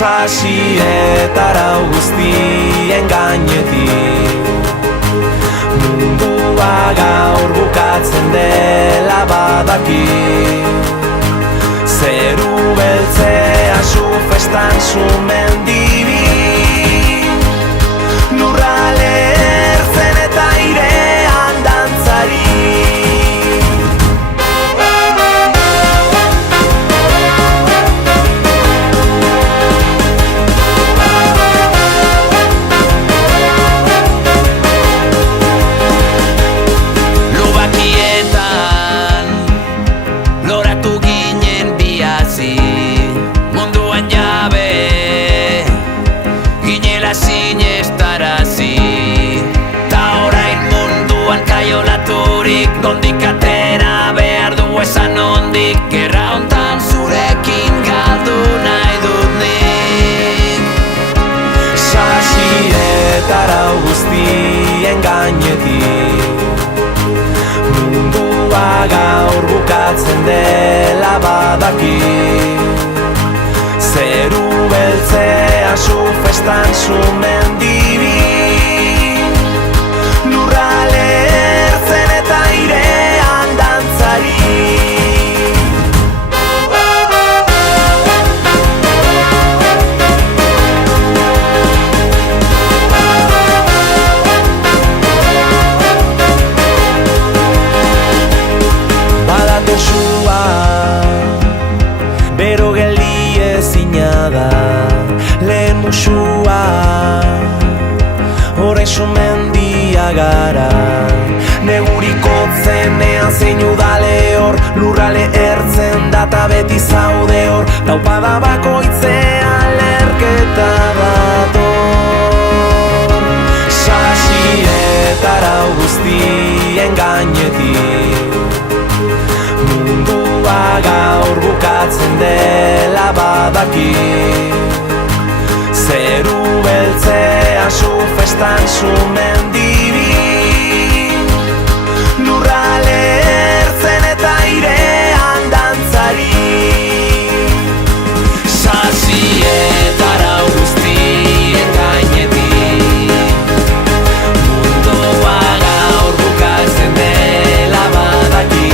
Sasietara guztien gainetik mundua gaur bukatzen dela badaki. Zeru beltzea zu festan zu mendibi, lurrale ertzen eta airean dantzari. Nondik atera behar du esan nondik, gerra hontan zurekin galdu nahi dut nik. Sasietara guztien gainetik mundua gaur bukatzen dela badaki. Zeru beltzea zu festan zu mendibi, lurrale ertzen eta airean dantzari. Badate sua, bero geldi ezina da, lehen musua, orain sumendia gara. Neguriko zenean zein udale hor, lurrale ertzen data beti zaude hor, taupada bakoitzean lerketa dator. Sasietara guztien gainetik mundua gaur bukatzen dela badaki. Zeru beltzea zu festan zu mendibi, lurrale ertzen eta airean dantzari. Sasietara guztien gainetik mundua gaur bukatzen dela badaki.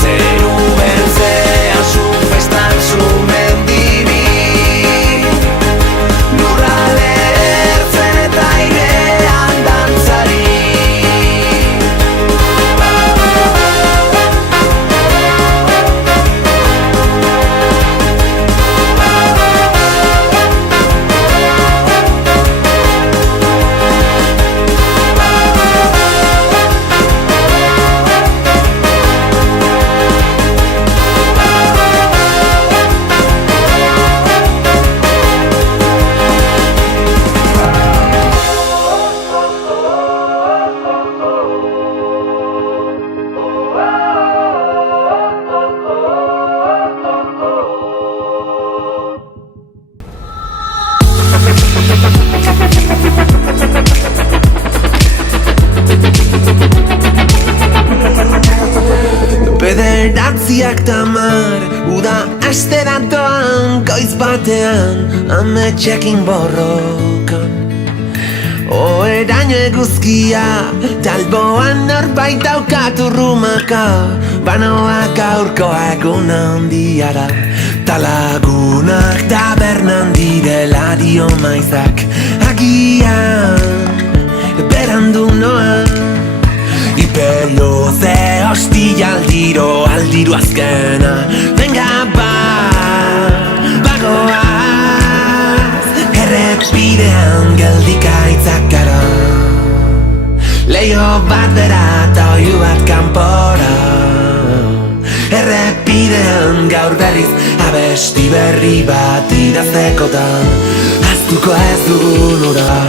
Zeru beltzea zu festan zu mendibi, lurrale ertzen eta airean dantzari. Bederatziak tamar, uda aste datoan, goiz batean, ametxekin borrokan. Oeraino eguzkia, talboan norbait daukat urrumaka, banoak gaurkoa egun handiara, talagunak tabernan direla dio maizak, agian berandu noa. Ipeloze hostia aldiro azkena, venga bagoaz, errepidean geldikaitzak gara. Leio bat bera eta oiu bat kanpora, errepidean gaur berriz abesti berri bat idaztekotan, ahaztuko ez dugun ura.